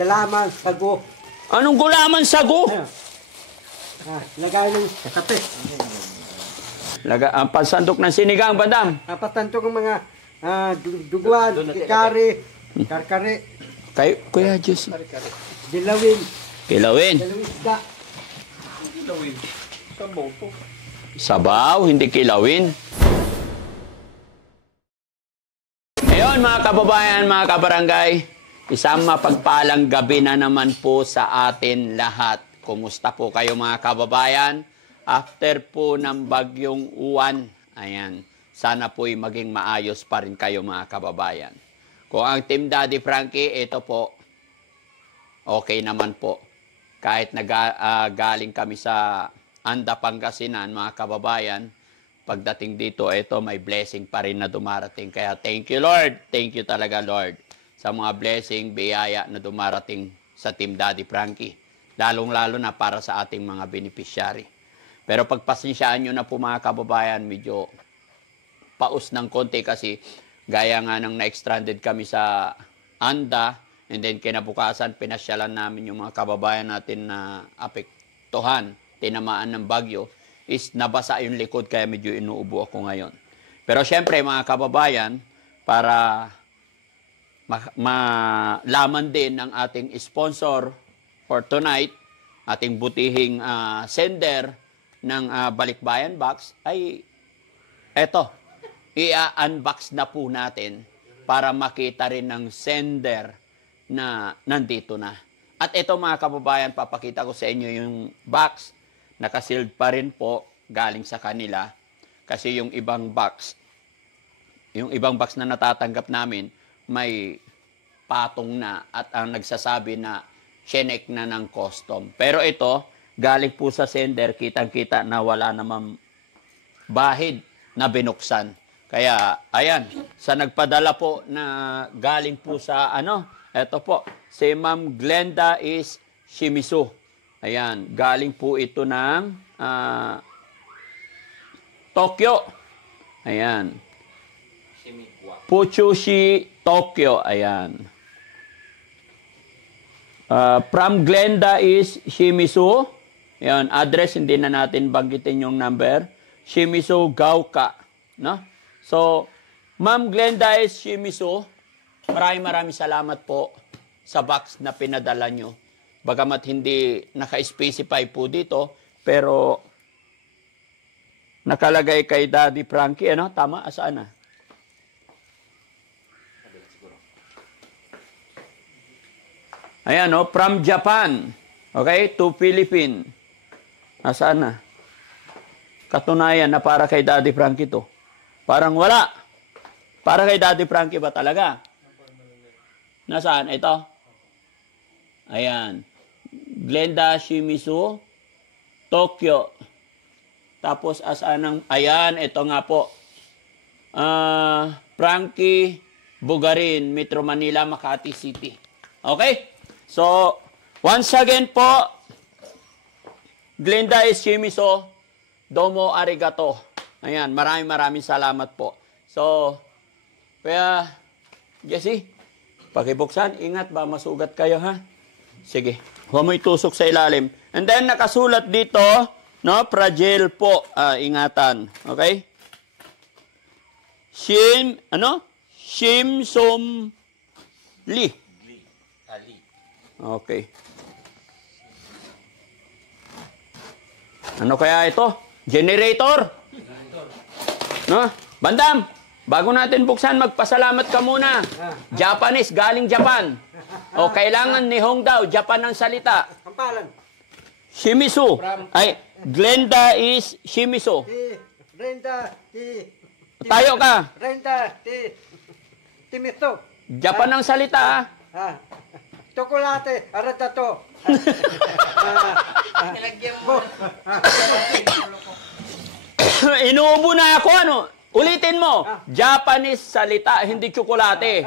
galaman, sago. Anong gulaman sago? Ayun. Lagay ng kape. Ang pansandok ng sinigang, bandam. Patanto ng mga duguan, kikari, karkari, Kuya Diyos. dilawin, Kilawin. isda. Sabaw, hindi kilawin. Ngayon mga kababayan, mga kabarangay, isang mapagpalang gabi na naman po sa atin lahat. Kumusta po kayo mga kababayan? After po ng bagyong uwan, ayan, sana po'y maging maayos pa rin kayo mga kababayan. Kung ang Team Daddy Frankie, ito po, okay naman po. Kahit galing kami sa Anda, Pangasinan, mga kababayan, pagdating dito, ito may blessing pa rin na dumarating. Kaya thank you Lord, thank you talaga Lord sa mga blessing, biyaya na dumarating sa Team Daddy Frankie. Lalong-lalo na para sa ating mga beneficiary. Pero pagpasensyaan nyo na po mga kababayan, medyo paus ng konti kasi gaya nga nang na-stranded kami sa Anda, and then kinabukasan, pinasyalan namin yung mga kababayan natin na apektuhan, tinamaan ng bagyo, is nabasa yung likod kaya medyo inuubo ako ngayon. Pero syempre mga kababayan, para malaman din ng ating sponsor for tonight, ating butihing sender ng Balikbayan Box, ay eto, i-unbox na po natin para makita rin ng sender na nandito na. At ito mga kababayan, papakita ko sa inyo yung box. Nakasealed pa rin po, galing sa kanila. Kasi yung ibang box na natatanggap namin, may patong na at ang nagsasabi na chinek na ng custom. Pero ito, galing po sa sender, kitang-kita na wala namang bahid na binuksan. Kaya, ayan, sa nagpadala po na galing po sa eto po, si Ma'am Glenda is Shimizu. Ayan, galing po ito ng Tokyo. Ayan. Puchushi, Tokyo. Ayan. From Glenda is Shimizu. Ayan, address, hindi na natin banggitin yung number. Shimizu, Gaoka. No? So, Ma'am Glenda is Shimizu. Maraming salamat po sa box na pinadala nyo. Bagamat hindi naka-specify po dito, pero nakalagay kay Daddy Frankie, Tama? Asaan na? Ayan, from Japan. Okay? To Philippines. Asaan na? Katunayan na para kay Daddy Frankie to. Parang wala. Para kay Daddy Frankie ba talaga? Nasaan? Ito. Ayan. Glenda Shimizu, Tokyo. Tapos asaan ayan, ito nga po. Frankie Bugarin, Metro Manila, Makati City. Okay? So, once again po, Glenda Shimizu, domo arigato. Ayan, maraming salamat po. So, kaya, Jesse, pakibuksan, ingat ba, masugat kayo ha? Sige, huwag mo itusok sa ilalim. And then, nakasulat dito, fragile po, ingatan. Okay? Shimsum Li. Okay. Ano kaya ito? Generator? No? Bandam, bago natin buksan, magpasalamat ka muna. Japanese, galing Japan. O kailangan ni Hong daw, Japan ang salita. Ang palan. Shimizu. Ay, Glenda is Shimizu. Renta, Tayo ka. Renta, Timito. Japan ang salita. Chocolate, aratato. Inuubo na ako, Ulitin mo. Japanese salita, hindi tsokolate.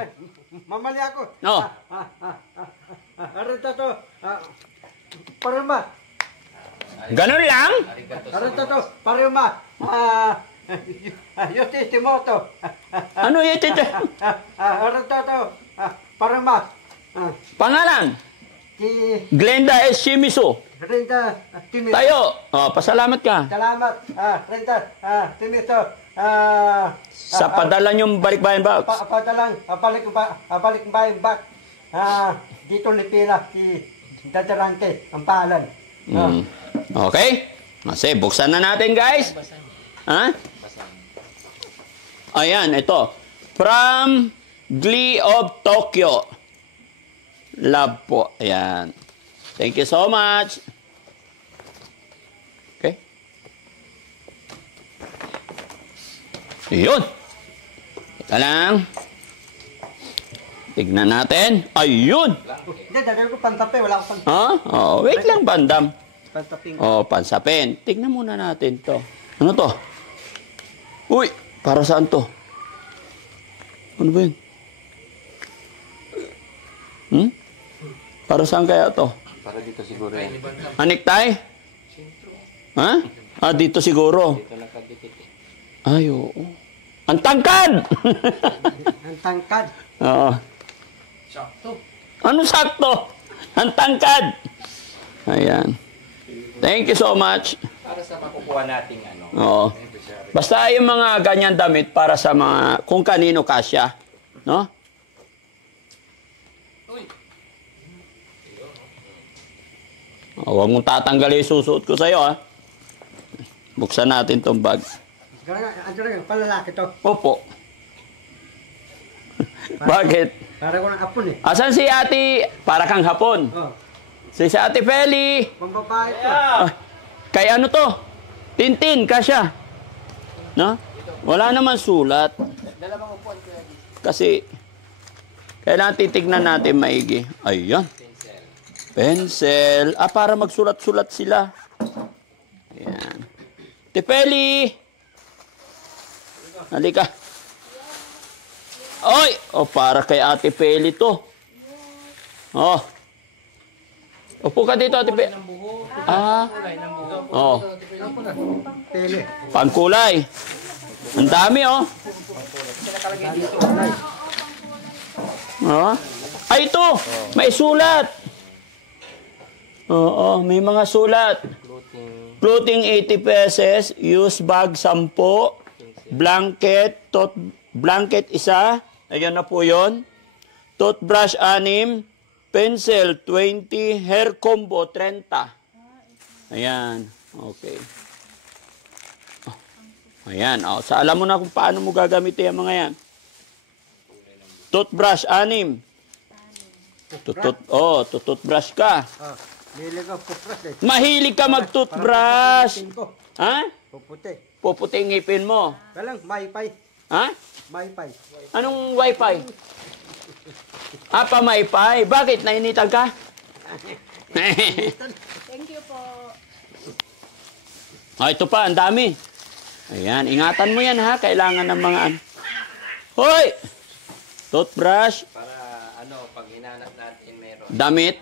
Mamali ako. No. Aratato. Paruma. Ganun lang? Aratato, paruma. Yote Timoto. Ano yun? Aratato, paruma. Pangalan? Si Glenda S. Shimizu. Renta Timito. Tayo. Oh, pasalamat ka. Salamat. Renta Timito. Sa padala niyong balikbayan ba? Padalang balik bayan back. Dito Lipila si Dadarante ang pahalan. Okay? Kasi buksan na natin, guys. Ha? Ayan, ito. From Glee of Tokyo. Love po. Ayan. Thank you so much. Okay. Ayun. Ito lang. Tignan natin. Ayun. Hindi, dagdag ko pantape. Wala ko pantape. Ha? Oh, wait lang, bandam. Pantaping. Oh, pansapin. Tignan muna natin to. Ano to? Uy, para saan to? Ano ba yun? Para saan kaya to? Para dito siguro yan. Anik tay? Ha? Dito siguro. Dito nakadikit. Ay, oo. Ang tangkad! Ang tangkad. Oo. Sakto. Ano sakto? Ang tangkad! Ayan. Thank you so much. Para sa makukuha nating ano. Oo. Basta yung mga ganyan damit para sa mga, kung kanino kasya. No? Huwag mong tatanggalin yung susuot ko sa'yo, ha? Buksan natin tong bag. Ano lang, palalaki to. Opo. Bakit? Para ko ng apon eh. Asan si ate? Para kang hapon. Si ate Feli. Pambabae to. Kay ano to? Tintin, kasya. No? Wala naman sulat. Dalawang upuan ko yan. Kasi, kailangan titignan natin maigi. Ayan. Pencil. Para magsulat-sulat sila. Ayan. Tipeli! Halika. Oy! Para kay Ate Peli to. Oh. Upo ka dito, Ate Peli. Oh. Pele. Pangkulay. Ang dami, oh. Oh. Ay, ito. May sulat. Oo, may mga sulat. Clothing 80 pesos, use bag 10, blanket, blanket isa, ayan na po yun. Toothbrush 6, pencil 20, hair combo 30. Ayan, okay. Ayan, so alam mo na kung paano mo gagamitin yung mga yan. Toothbrush 6. Toothbrush ka. Mahilig ako pupras eh. Mahilig ka mag-toothbrush. Ha? Puputi. Puputi ang ngipin mo. Walang maypay. Ha? Maypay. Anong wifi? Pa-maypay. Bakit? Nainitan ka? Thank you po. Ito pa, ang dami. Ayan, ingatan mo yan ha. Kailangan ng mga Hoy! Toothbrush. Para ano, pag hinanap natin meron. Damit.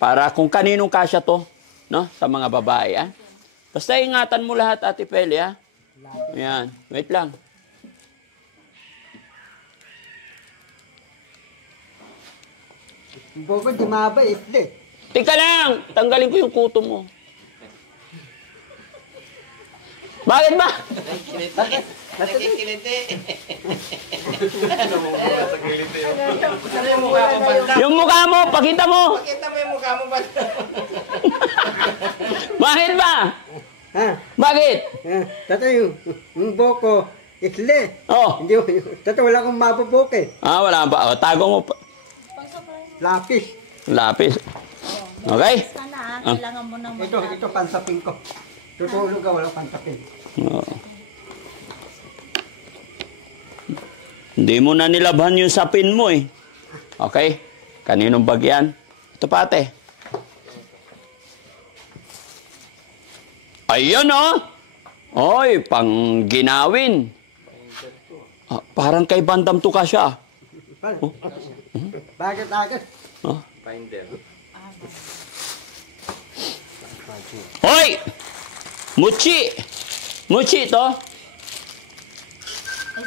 Para kung kaninong kasya to, no? Sa mga babae, ha? Basta ingatan mo lahat, Ate Peli, ha? Ayan, wait lang. Bogo di maba itli. Tika lang, tanggalin ko yung kuto mo. Bakit ba? Nakikiliti. Ano yung mukha mo banda? Yung mukha mo, pakita mo. Pakita mo yung mukha mo banda. Bakit ba? Ha? Bakit? Tato yung boko itli. Oh. Hindi, tato wala akong mabubok eh. Wala ba? Tago mo pa. Lapis. Lapis. Okay? Sana kailangan mo nang Ito pansapin ko. Tutulog ka, walang pansapin. Oo. Hindi mo na nilabhan yung sapin mo eh. Okay? Kaninong bag yan? Ito pa ate. Ayun oh! Oy, pang ginawin. Parang kay Bandam to ka siya. Bakit agad? Finder. Hoy! Muchi! Muchi to? Ay,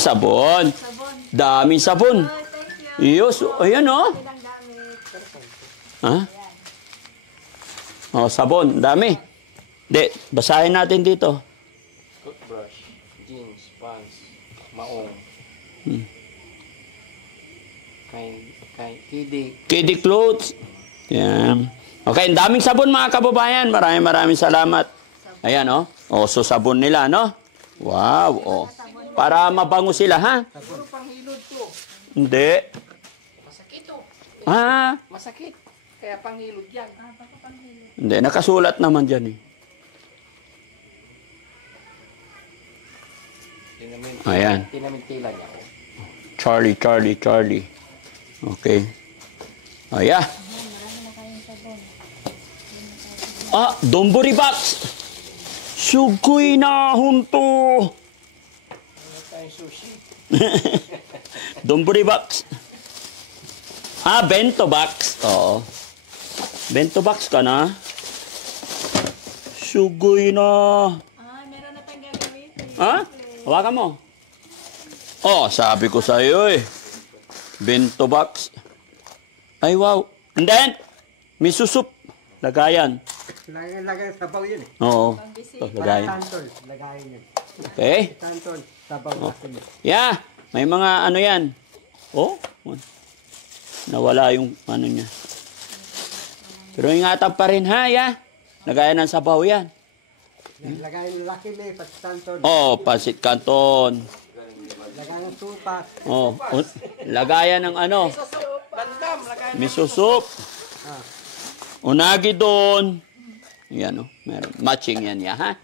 sabon. Sabon. Sabon. Daming sabon. Ay, thank you. Iyos. Ayan oh. Ilang damit. Ha? Oh, sabon. Dami. Di, basahin natin dito. Toothbrush, jeans, pants, maong. Kidik. Kiddie clothes. Yan. Okay, ang daming sabon mga kababayan. Maraming salamat. Ayan, oh. Oh, so sabon nila, no? Wow, oh. Para mabango sila, ha? Puro panghilod to. Hindi. Masakit to. Ah, Masakit. Kaya panghilod yan. hindi. Nakasulat naman dyan, eh. Ayan. Tinamintila niya. Charlie. Okay. Ayan. Ah, Donburi box. Sugoy na hunto. Tayong sushi. Donburi box. Ah, bento box. Oo. Bento box ka na. Sugoy na. Meron na tayong gagamitin. Ha? Hawakan mo. Oh, sabi ko sa iyo eh. Bento box. Ay, wow. And then, miso soup. Lagayan. Lagay sabaw yun eh. Oo. Ito, lagayan. Tantol, lagayin yun. Okay. Tantol, sabaw natin yun. Yeah. May mga ano yan. Oh. Nawala yung ano niya. Pero ingatan pa rin ha, ya. Lagayan ng sabaw yan. Lagayin ng laki may pati tantol. Oh, pasit canton. Lagayin ng supas. Oh, lagayan ng ano. Bandam, lagay. Miso soup. Ah. Unagi doon. Yan, oh. Meron. Matching yan, ya, ha?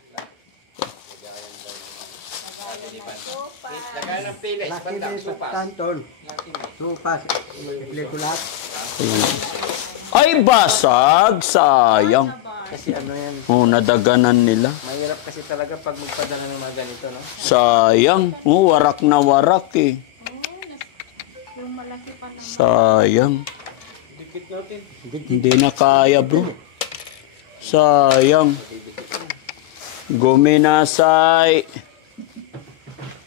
Lagay ng pilis. Laki Bandam, may pati supas. tantol. Laki may. Supas. Likulat. Ayan. Ay, basag. Sayang. Kasi ano yan, Oh, nadaganan nila. mahirap kasi talaga pag magpadala ng mga ganito, no? Sayang. Oh, warak na warak eh. Yung malaki pa naman. Sayang. Hindi na kaya, bro. Sayang. Guminasay.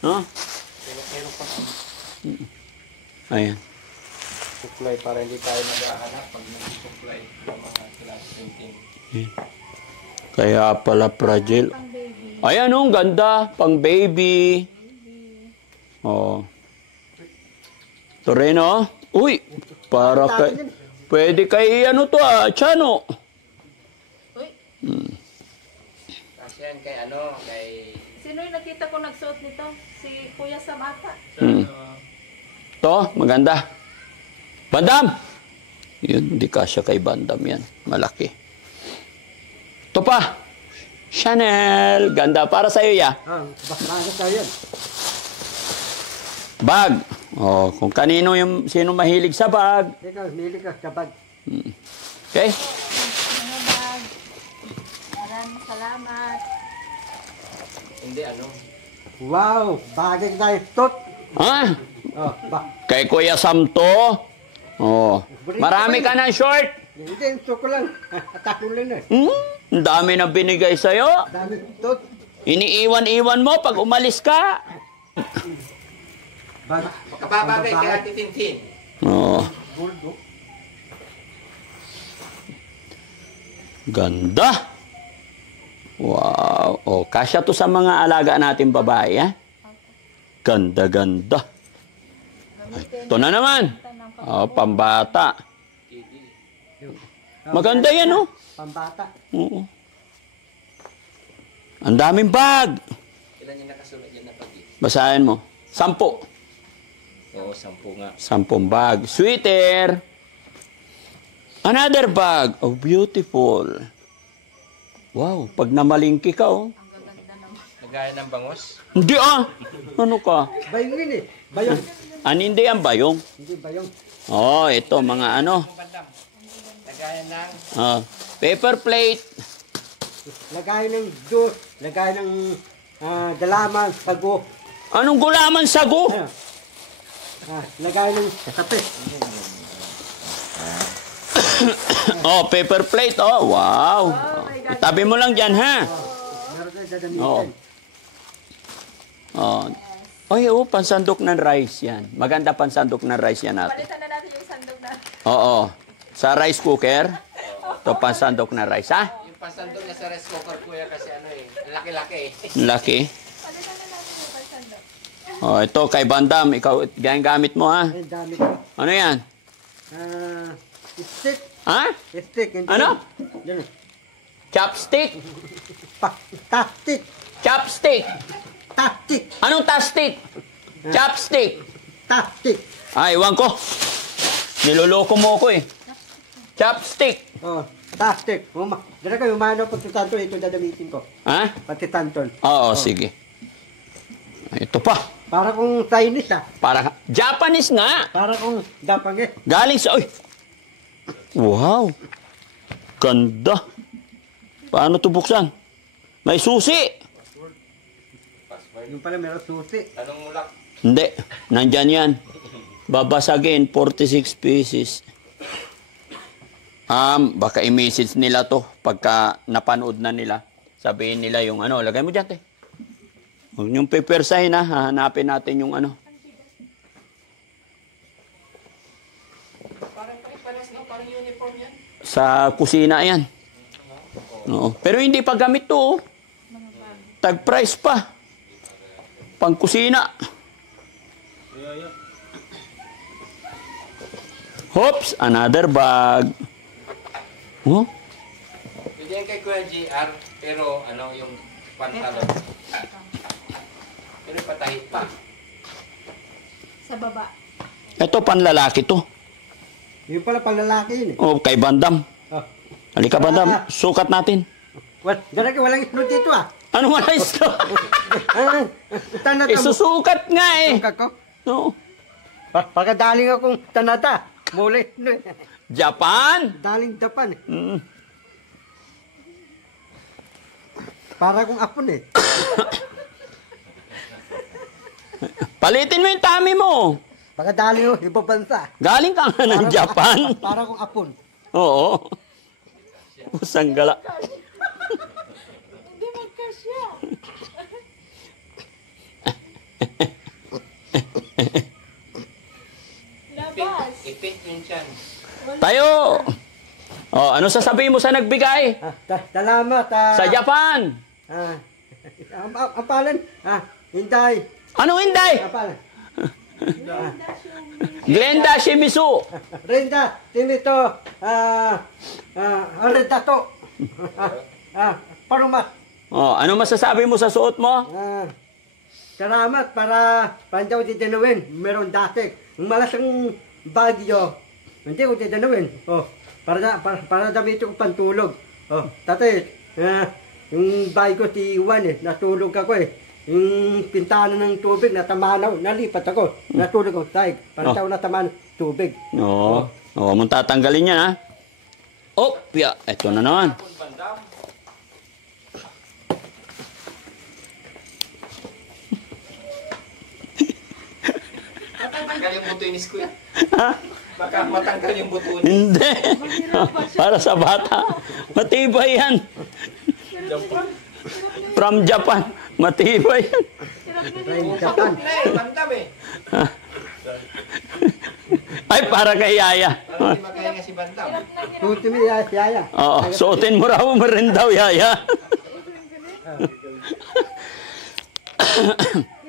Ha? Ayan. Suklay para hindi tayo maghahanap pag nag-suklay ng mga class printing. Kaya pala fragile. Ayan, oh, ang ganda. Pang baby. Oh. Ito rin, oh. Uy, para kay... Pwede kay ano to, Chano. Uy, Kasi yan kay ano, kay... sino yung nakita ko nagsuot nito? Si Kuya Samata. To, maganda. Bandam! Yun, hindi kasya kay Bandam yan. Malaki. Ito pa. Chanel. Ganda. Para sa'yo, ya. Bakit tayo yan? Bag. Oh, kung kanino yung sino mahilig sa bag. Ikaw, mili ka sa bag. Okay? Mga bag. Maraming salamat. Hindi ano. Wow, bagay tayo tot. Ha? Oh, Kay Kuya Samto. Oh. Marami ka ng short. Hindi, ko lang. Atakon lang eh. Ang dami na binigay sa'yo. Dami tot. Iniiwan-iwan mo pag umalis ka. Makababagay kay Ate Tintin. Oh. Bulldog. Ganda. Wow. Oh, kasya to sa mga alaga natin babae, ha? Ganda-ganda. Ito na naman. Oh, pambata. Maganda yan, oh. Pambata. Oo. Ang daming bag. Ilan yung nakasunod yan na pag-i? Basahin mo. 10. Oo, 10 nga. 10 bag. Sweater. Another bag. Oh, beautiful. Wow, pag namalingki ka, oh. Nagaya ng bangos. Hindi, ah. Ano ka? Bayong yun eh. Bayong. Hindi yan bayong. Hindi bayong. Oh, ito, mga ano. Bandam. Nagaya ng... Oh, paper plate. Lagay ng lagay ng galaman, sago. Anong gulaman sago? Ano? Lagay ng kape. Oh, paper plate. Oh, wow. Itabi mo lang dyan, ha? Meron tayo gagamitin. Oo. Oh. Oy, oh, pansandok ng rice yan. Maganda pansandok ng rice yan natin. Palitan na natin yung sandok na. Oo. Sa rice cooker. Ito pansandok na rice, ha? Yung pasandok niya sa rice cooker kuya kasi ano eh, laki-laki eh. Laki. Palitan na natin yung pansando. Oh, ito kay Bandam. Ikaw, gamit mo, ha? Ay, dami ko. Ano yan? Stick. Ha? Stick. Hindi. Ano? Yan. Chopstick? Tastik. Chopstick. Tastik. Anong tastic? Chopstick. Tastik. Ay, iwan ko. Niloloko mo ko eh. Chopstick. Oh, tastik. Dala kayo, umano pati tanton. Ito dadamitin ko. Ha? Pati tanton. Oo, sige. Ay, ito pa. Para kung Chinese ah. Para Japanese nga. Para kung Dapang eh. Galing sa... Uy! Wow! Ganda. Paano ito buksan? May susi. Yung pala meron susi. Tanong mo lang. Hindi. Nandyan yan. Babasagin. 46 pieces. Baka i-message nila to pagka napanood na nila. Sabihin nila yung ano. Lagay mo dyan, te. Huwag niyong pepersahin, ha. Hahanapin natin yung ano. Parang pares no? Parang uniform yan. Sa kusina yan. Oo. Pero hindi pa gamit to. Oh. Tag-price pa. Pang kusina. Hops, another bag. Oh? Pwede yan kay Kuya JR, pero ano yung pantalon. Pero patahi pa. Sa baba. Ito panlalaki to. Yung pala palalaki yun eh. Oh, kay Bandam. Oh. Halika Bandam, sukat natin. Walang itlog dito ah. Ano wala ito? Tanata mo. Isusukat nga eh. Sukat ko. Oo. Pagkadaling akong tanata. Muli. Japan. Daling Japan eh. Mm. Para kung apon eh. Palitin mo yung tummy mo. Pagkadaling ako, ibang bansa. Galing ka nga ng Japan. Para kung apon. Oo. Pusang gala. Hindi magkasya. Labas. Ipit yun siyan. Tayo. Oh, ano sasabihin mo sa nagbigay? Salamat. Sa Japan. Ang palan. Hinday. Anong Inday? Ang palan. Glenda Shimizu. Renda. Tinito. Renda to. Parumat. Oh, ano masasabi mo sa suot mo? Salamat para pandaw di dinawin. Meron dati. Ang malasang bagyo. Hindi ko di dinawin. Oh, para damit ko pantulog. Oh, tatay, yung bagyo si Iwan eh, natulog ako eh. Yung pintana ng tubig, natamanaw, nalipat ako. Natulog ako, tayo, para daw nataman tubig. Oo. Oo, mong tatanggalin yan, ha? Oh, ya. Ito na naman. Matanggal yung buto ni Kuya. Ha? Baka matanggal yung buto ni. Hindi. Para sa bata. Matibay yan. From Japan. Matibay yan. Japan. Bandam eh. Ay, para kay Yaya. Parang hindi makahinga si Bandam. Tuti mo yaya. Oo, suotin mo raw mo rin daw, Yaya.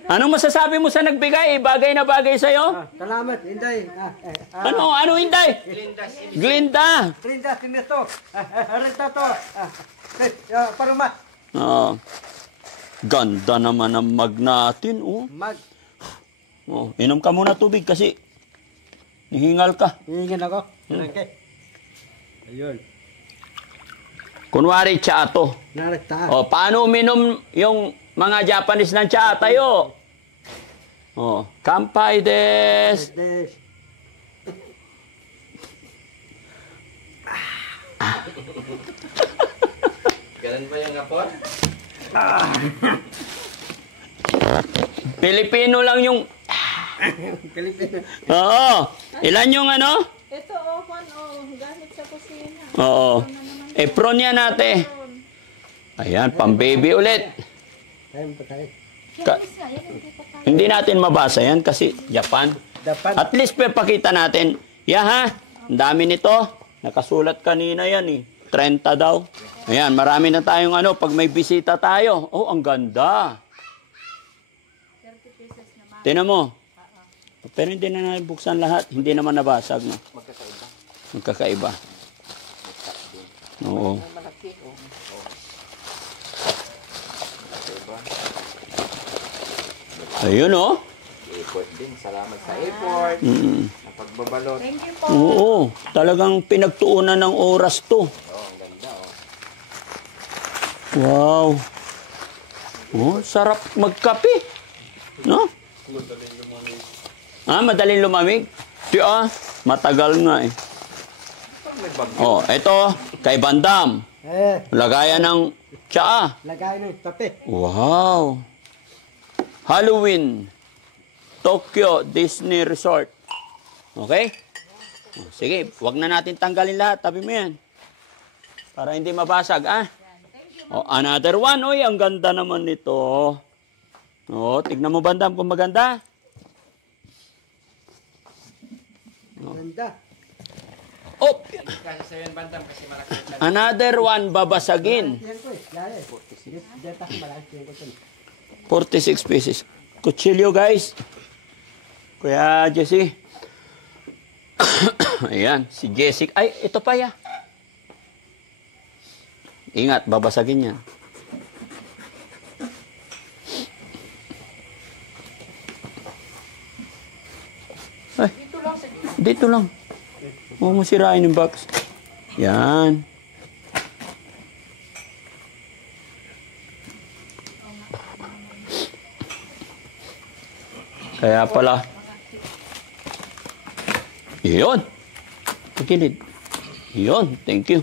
Anong masasabi mo sa nagbigay? Bagay na bagay sa'yo? Salamat, Hinday. Ano, Inday? Glinda. Renda, tinito. Renda to. Parumat. Oo. Ganda naman ang mag natin, oh. Mag. Oh, inom ka muna tubig kasi nihingal ka. Hingin ako. Okay. Ayun. Kunwari tsa to. Narita. Oh, paano uminom yung mga Japanese ng tsa? Tayo. Oh, kampai des. Ganun ba yung apon? Pilipino lang yung... Pilipino. Oo. Ilan yung ano? Ito, oh, Juan, oh, gamit sa kusina. Oo. Apron yan natin. Ayan, pang-baby ulit. Tayo pa tayo. Chinese nga, yan, hindi pa tayo. Hindi natin mabasa yan kasi Japan. Dapat. At least pakita natin. Ya ha, ang dami nito. Nakasulat kanina yan eh. 30 daw. Ayan, marami na tayong ano, pag may bisita tayo. Oh, ang ganda. 30 pieces naman. Tingnan mo. Pero hindi na nabuksan lahat. Hindi naman nabasag. No? Magkakaiba. Magkakaiba. Oo. Malaki, oh. Magkakaiba. Ayun, oh. Effort din. Salamat sa effort. Mm. Ang pagbabalot. Thank you po. Oo. Talagang pinagtuunan ng oras to. Oh, ang ganda, oh. Wow. Oh, sarap magkape. No? Madaling lumamig. Di matagal nga eh. Parang may bagyo. Oh, ito, kay Bandam. Lagayan ng tsaa. Lagay ng kape. Wow. Halloween. Tokyo Disney Resort. Okay? Oh, sige, wag na natin tanggalin lahat. Tabi mo yan. Para hindi mabasag, Oh, another one. Oy, ang ganda naman nito. Oh, tignan mo Bandam kung maganda. Ganda. Oh, Kasi sa'yo yan, Bandam, kasi malaki yan. another one babasagin. Yan ko eh. Laya. Diyan tayo malaki yan ko ito. 46 pieces. Kutsilyo, guys. Kuya Jesse. Ayan, si Jessica. Ay, ito pa ya. Ingat, babasagin yan. Ay, dito lang. Huwag mo sirain yung box. Yan. Kaya pala. Yun. Pagkilid. Yun. Thank you.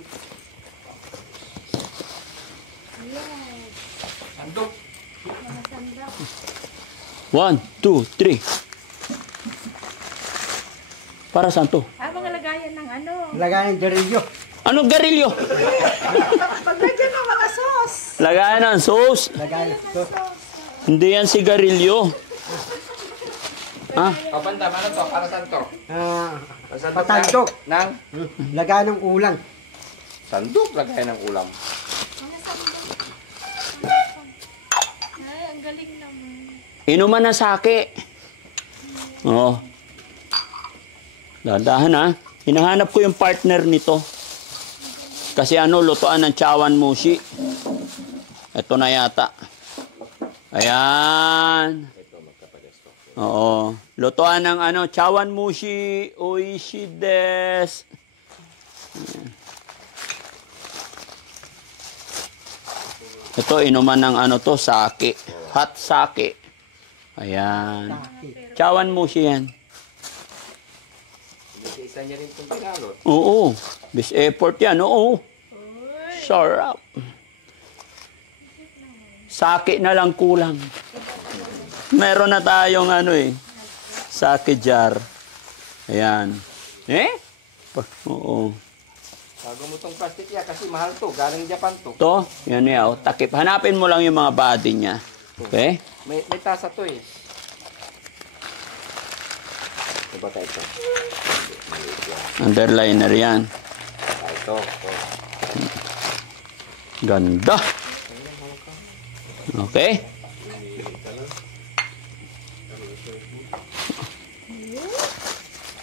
Sandok. 1, 2, 3. Para saan to? Mga lagayan ng ano. Lagay ng garilyo. Anong garilyo? Paglagyan ng mga sauce. Lagayan ng sauce. Lagay ng ito. Hindi yan sigarilyo. Oh, Bandam, ano to? Para saan to? Sandok Patandok. Ng? Lagay ng ulang. Sandok, lagay ng ulam. Mga sandok. Ay, ang galing naman. Inuman na sake. Oo. Dadahan ha. Hinahanap ko yung partner nito. Kasi lutuan ng chawan mushi. Ito na yata. Ayan. Oo. Lutuan ng chawan mushi. Oishi des. Ito, inuman ng sake. Hot sake. Ayan. Chawan mushi yan. Isa niya rin itong pinalot. Oo. This effort yan. Oo. Sarap. Sake na lang kulang. Meron na tayong sake jar. Ayan. Oo. Bago mo itong plastic yan kasi mahal to. Galing Japan to. Ito, yan yaw. Takip. Hanapin mo lang yung mga body niya. Okay? May tasa to eh. Diba tayo ito? Underliner yan. Ito. Ganda. Okay?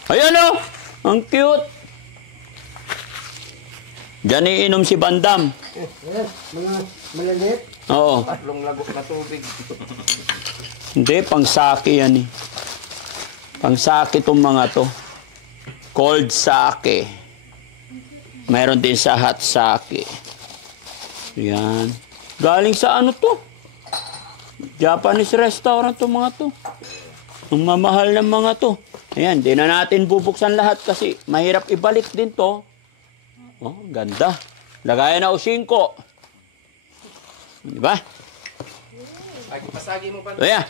Ayan o! Ang cute! Diyan iinom si Bandam. Mga malaliit. Oo. Tatlong lagok na tubig. Hindi, pang sake yan eh. Pang sake itong mga to. Cold sake. Mayroon din sa hot sake. Yan. Galing sa to? Japanese restaurant to mga to. Ang mamahal ng mga to. Ayan, di na natin bubuksan lahat kasi mahirap ibalik din to. Oh, ganda. Lagayan na o 5. Diba? Ay, pasagi mo pa. Ayan.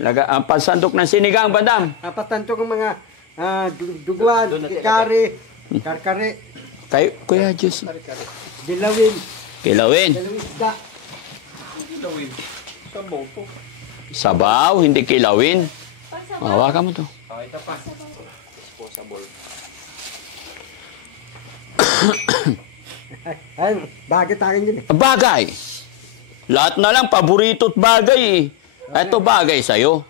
Ang pansandok ng sinigang, Bandam. Patanto ng mga duguan, kikari, karkari, Kay Kuya Diyos. Kari-kari. dilawin, Kilawin. dalawin isda. Lawin. Sabaw to. Sabaw, hindi kilawin. Hawakan mo to. Oh, ito pa. Disposable. Ay, bagay tayo yun eh. Bagay. Lahat na lang, paborito't bagay eh. Ito bagay sa'yo.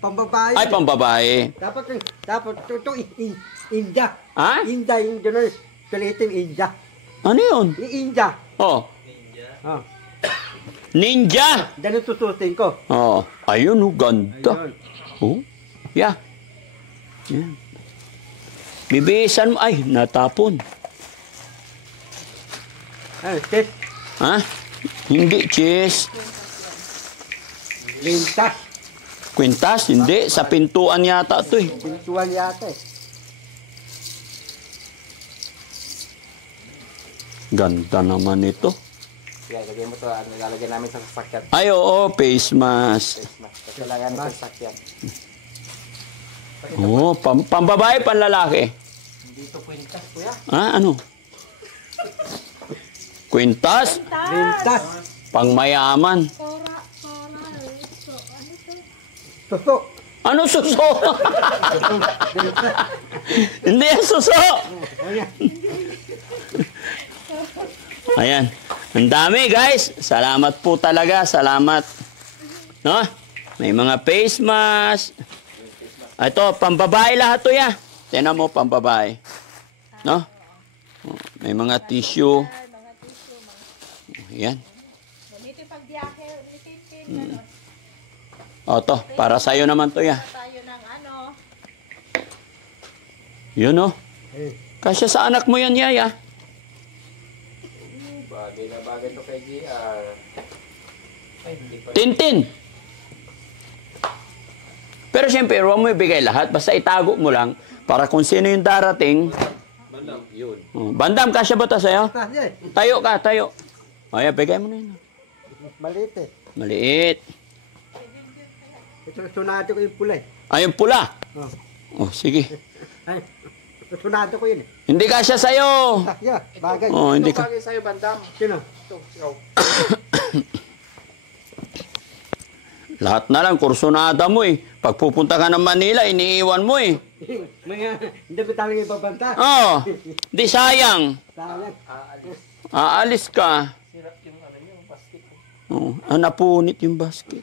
Pambabae. Ay, pambabae. Dapat, ito, India. Ha? India, yung gano'n. Pilitin, India. Ano yun? India. Oh, Oh. ninja. Ganun susutin ko. Oh, ayun oh, ganda. Ayun. Oh, yeah. Yan. Bibisan mo. Ay, natapon. Ay, sis. Ha? Hindi, cheese. Lintas. Quintas, hindi. Sa pintuan yata ito eh. Pintuan yata eh. Ganda naman ito. Kaya lagyan mo ito, nilalagyan namin sa sasakyan. Ay, oo, face mask. Kasi lang sa sasakyan. Oo, pambabae, panlalaki. Hindi ito kwintas, kuya. Ah, ano? Quintas, Lintas. pangmayaman. Susok. Ano suso? Hindi yan suso. Ayan. Ayan. Ang dami, guys. Salamat po talaga. Salamat. No? May mga face mask. Ito, pambabae lahat to ya. Tingnan mo, pambabae. No? May mga tissue. Ayan. Ganito pag biyahe, ulitin. O, to. Para sa'yo naman to ya. Tayo ng ano. Yun, no? Eh, Kasya sa anak mo yan, Yaya. Bagay na bagay ito kay GR. Ay, hindi pa. Tintin. Pero siyempre, huwag mo ibigay lahat. Basta itago mo lang para kung sino yung darating. Bandam, yun. Oh, Bandam, kasya ba ito sa'yo? kasi, Tayo ka, tayo. O, yan, bigay mo na yun. maliit eh. Maliit. Ito, sunado ko yung pula eh. Ay, yung pula. Oh. Oh, sige. Ay, sunado ko yun eh. Hindi kasya sa'yo. Sakya, bagay. Oh, hindi Ito ka. bagay sa'yo, Bandam. Sino? Ito, ikaw. Lahat na lang, kursunada mo eh. Pag pupunta ka ng Manila, iniiwan mo eh. Mga, hindi ba talaga ibabanta? Oh, di sayang. Sayang. Aalis ka. Sirap yung ano yung plastic. Oh, napunit yung basket.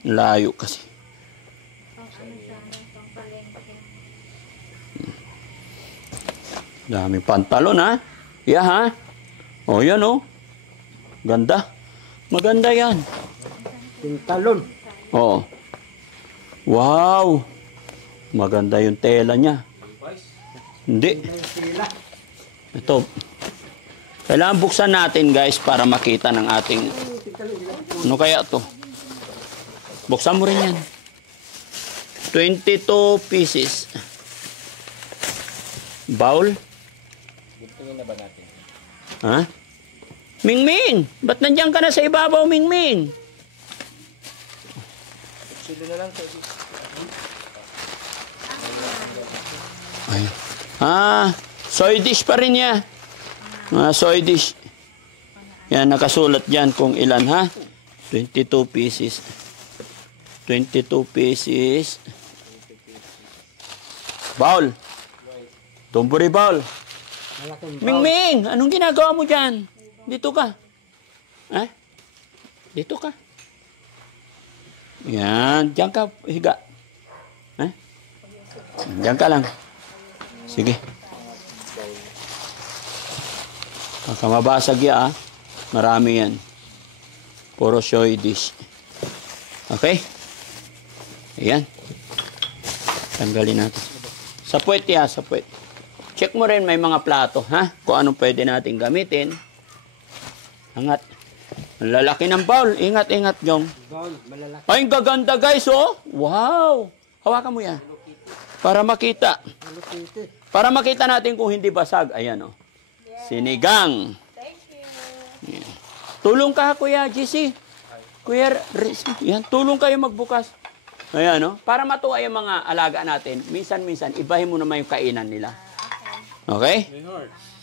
Layo kasi. Daming pantalon ha. Yeah ha. Oh yan oh. Ganda. Maganda yan. Tintalon. Oh. Wow. Maganda yung tela niya. Hindi. Sila. Ito. Kailangan buksan natin guys para makita ng ating... Ano kaya to? Buksan mo rin yan. 22 pieces. Bowl? Tingin na ba natin? Ha? Mingming! Ba't nandiyan ka na sa ibabaw, Mingming? Silo na lang sa Ay. Soy dish pa rin niya. Soy dish. Yan, nakasulat dyan kung ilan ha. 22 pieces. 22 pieces. Bowl. Tumburi bowl. Malaking Mingming, anong ginagawa mo dyan? Dito ka. Eh? Dito ka. Yan, diyan ka, higa. Eh? Diyan ka lang. Sige. Baka mabasag ya, ah. Marami yan. Puro soy dish. Okay? Ayan. Tanggalin natin. Sa puwet ya, sa puwet. Check mo rin may mga plato, ha? Kung anong pwede natin gamitin. Angat. Ang lalaki ng bowl. Ingat, ingat, Jong. bowl, malalaki. Ay, ang gaganda, guys, oh. Wow. Hawakan mo yan. Para makita. Malupiti. Para makita natin kung hindi basag. Ayan, oh. Sinigang. Thank you. Tulong ka, Kuya GC. Kuya Riz. Yan, tulong kayo magbukas. Ayan, no? Para matuwa yung mga alaga natin, minsan-minsan, ibahin mo naman yung kainan nila. Okay?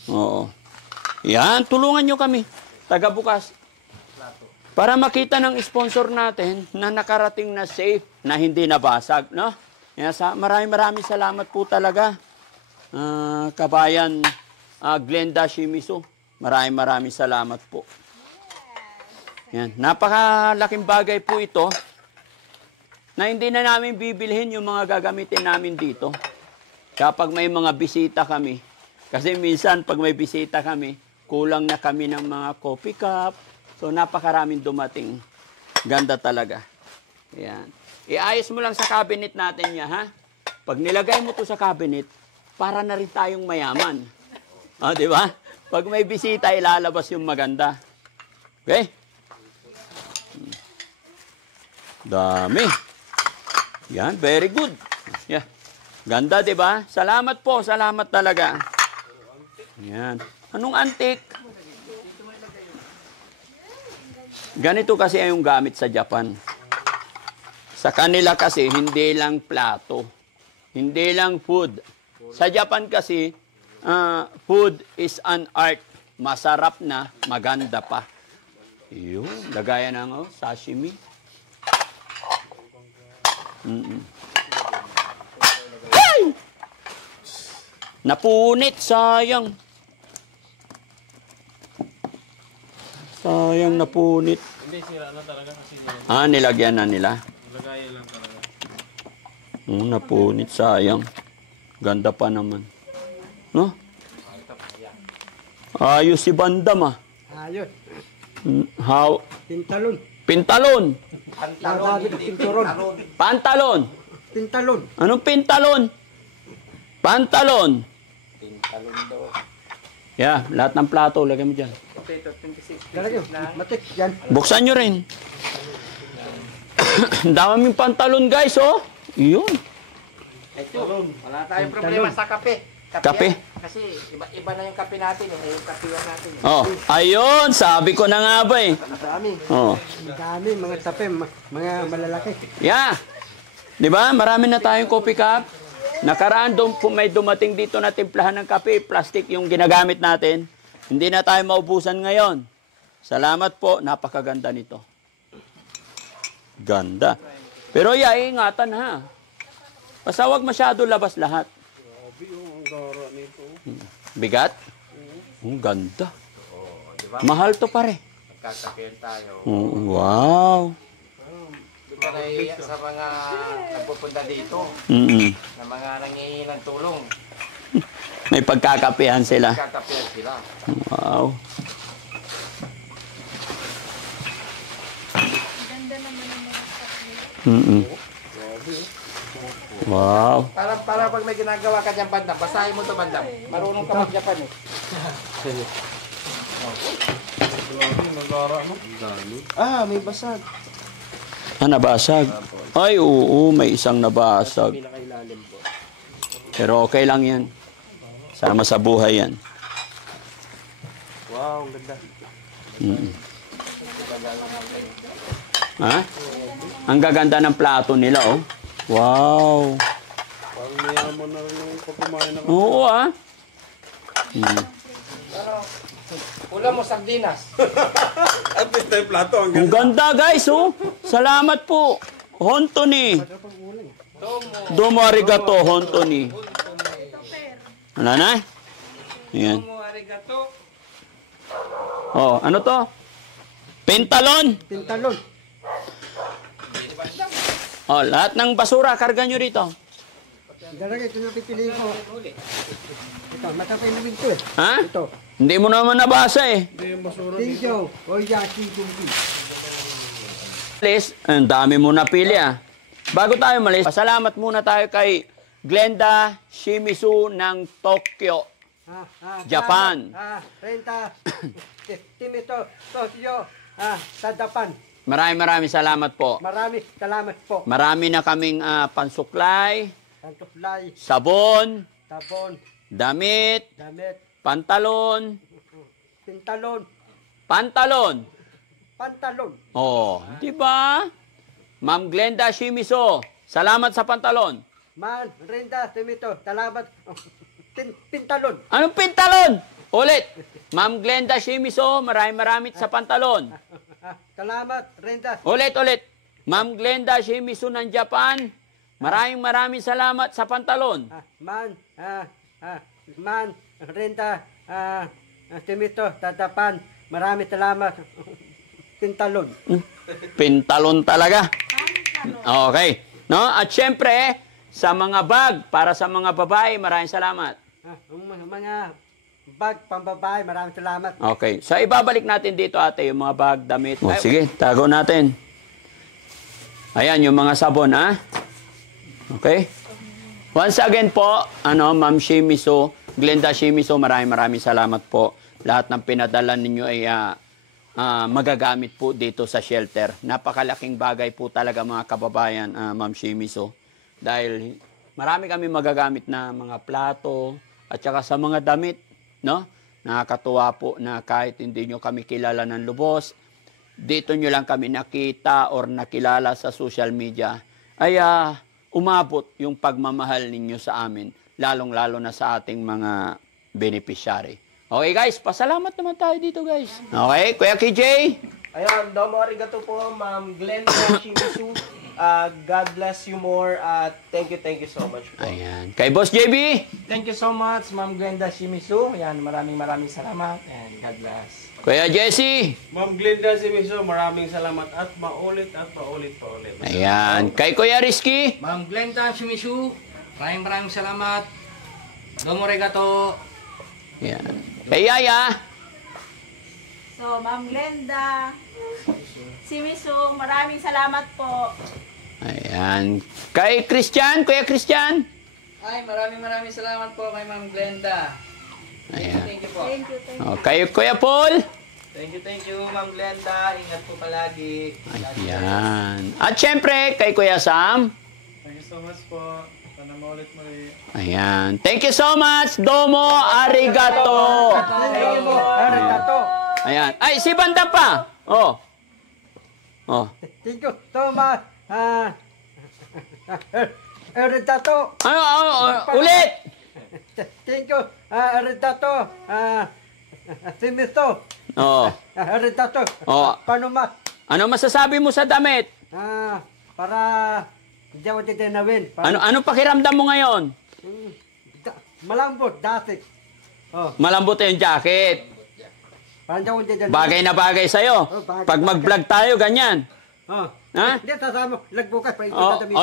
Oo. Yan, tulungan nyo kami. Taga bukas. Para makita ng sponsor natin na nakarating na safe, na hindi nabasag, no? Yan, maraming salamat po talaga. kabayan Glenda Shimizu. Maraming salamat po. Yan. Napakalaking bagay po ito na hindi na namin bibilhin yung mga gagamitin namin dito. Kapag may mga bisita kami, kasi minsan pag may bisita kami, kulang na kami ng mga coffee cup. So napakaraming dumating. Ganda talaga. Yan. Iayos mo lang sa cabinet natin niya, ha? Pag nilagay mo to sa cabinet, para na rin tayong mayaman. Di ba? Pag may bisita, ilalabas yung maganda. Okay? Dami. Yan, very good. Yeah. Ganda, di ba? Salamat po, salamat talaga. Yan. Anong antique? Ganito kasi ay yung gamit sa Japan. Sa kanila kasi, hindi lang plato. Hindi lang food. Sa Japan kasi, food is an art. Masarap na, maganda pa. Yun, lagayan ng sashimi. Ay! Napunit, sayang. Sayang, napunit. Hindi, sira na talaga kasi Nilagyan na nila. lagayan lang talaga. Napunit, sayang. Ganda pa naman. No? Ayos si Bandam, Ayos. How? Pintalon. Pintalon. Sabi ko pinturon. Pantalon. Pintalon. Anong pintalon? Pantalon. Tintalon daw. Yeah, lahat ng plato, lagay mo dyan. Potato, 26 Talaga, matik yan. Buksan nyo rin. Ang daming pantalon, guys, oh. Yun. Ito, wala tayong problema sa kape. Kape? Kasi iba na yung kape natin. Yung kapiwan natin. Oh, ayun, sabi ko na nga ba eh. Ang dami. Oh. Ang dami, mga tape, mga malalaki. Yeah. 'Di ba? Marami na tayong coffee cup. Nakaraan may dumating dito na timplahan ng kape, plastic yung ginagamit natin. Hindi na tayo maubusan ngayon. Salamat po, napakaganda nito. Ganda. Pero ingatan ha. Basta wag masyado labas lahat. Bigat? Ang ganda. Mahal to pare. Magkakapihan tayo. Wow. Doon ka nahihiya sa mga nagpupunta dito. Na mga nangihingi ng tulong. May pagkakapihan sila. Magkakapihan sila. Wow. Ganda naman ang mga cup nila. Wow. Para pag may ginagawa ka dyan, bandam, basahin mo to bandam. Marunong ka mag-Japan eh. May basag. Nabasag. Ay, oo, may isang nabasag. Pero okay lang yan. Sama sa buhay yan. Wow, ganda. Ha? Ang gaganda ng plato nila, oh. Wow. Parang mayaman na rin yung pagkumain ng... Oo, Ulam mo sardinas. At least tayo plato. Ang ganda, guys, oh. Salamat po. Hontoni. Domo arigato, Hontoni. Wala na? Ayan. Mo arigato. Oh, ano to? Pentalon. Pintalon. Oh, lahat ng basura, karga nyo rito. Talaga, ito na pipiliin ko. Ito, matapinawin ko eh. Ha? Ito. Hindi mo naman nabasa eh. Tingyo. Oyashi Gumbi. Malis, ang dami mo napili ah. Bago tayo malis, pasalamat muna tayo kay Glenda Shimizu ng Tokyo. Japan. Renta. Timito. Tokyo. Sa Japan. Maraming salamat po. Marami salamat po. Marami na kaming pansuklay, Pantuflay. sabon, Tabon. damit, Damit. pantalon, Pintalon. pantalon. Pantalon. Oh, di ba? Ma'am Glenda Shimizu, salamat sa pantalon. Man. Renta. Timito. Salamat. Pintalon. Anong pintalon? Ulit. Ma'am Glenda Shimizu, maraming sa pantalon. Salamat. Renta. Ulit. Ma'am Glenda Shimizu ng Japan, maraming salamat sa pantalon. Man. Man, Renta, Timito, Tatapan, marami salamat. Pintalon. Pintalon talaga. Okay. No? At syempre, sa mga bag, para sa mga babae, maraming salamat. Mga bag pambabae, maraming salamat. Okay. So, ibabalik natin dito, ate, yung mga bag, damit. Oh, sige, tago natin. Ayan, yung mga sabon, ha? Okay? Once again po, Ma'am Shimizu, Glenda Shimizu, maraming salamat po. Lahat ng pinadala ninyo ay magagamit po dito sa shelter. Napakalaking bagay po talaga mga kababayan, Ma'am Shimizu. Dahil marami kami magagamit na mga plato at saka sa mga damit, no? Nakakatuwa po na kahit hindi nyo kami kilala ng lubos, dito nyo lang kami nakita or nakilala sa social media, ay umabot yung pagmamahal ninyo sa amin, lalong-lalo na sa ating mga beneficiary. Okay guys, pasalamat naman tayo dito guys. Okay, Kuya KJ? Ayan, domo arigato po, Ma'am Glenda Shimizu. God bless you more at thank you so much po. Ayan. Kay Boss JB? Thank you so much, Ma'am Glenda Shimizu. Ayan, maraming salamat and God bless. Kuya Jesse? Ma'am Glenda Shimizu, maraming salamat at paulit. Ayan. Kay Kuya Rizky? Ma'am Glenda Shimizu, maraming salamat. Domo arigato. Ayan. Kay Yaya? So, Ma'am Glenda, Shimizu, maraming salamat po. Ayan. Kay Christian? Kuya Christian? Ay, maraming salamat po kay Ma'am Glenda. Ayan. Thank you po. Thank you. Kay Kuya Paul? Thank you, Ma'am Glenda. Ingat po palagi. Ayan. At syempre, kay Kuya Sam? Thank you so much po. Sana maulit muli. Ayan. Thank you so much. Domo arigato. Thank you, Arigato. Ayan. Ay, si Bandam pa. Oh. Thank you so much. Arigato. Ulit. Thank you, Arigato. Timito, Oh. Arigato. Oh. Panumat. Ano masasabi mo sa damit? Para hindi ako titinawin. Ano pakiramdam mo ngayon? Malambot, dati. Malambot yung jacket. Parang hindi ako titinawin. Bagay na bagay sa'yo. Bagay Pag na mag-vlog tayo, ganyan. Ha? Hindi, sasama. Lagbukas pa.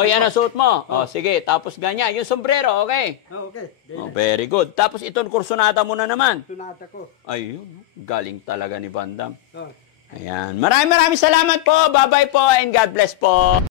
Yan ang suot mo. Sige. Tapos ganyan. Yung sombrero, okay? Okay. Very good. Tapos itong kursunada mo na naman. Sunata ko. Ayun. Galing talaga ni Bandam. Oh. Ayan. Maraming salamat po. Bye-bye po and God bless po.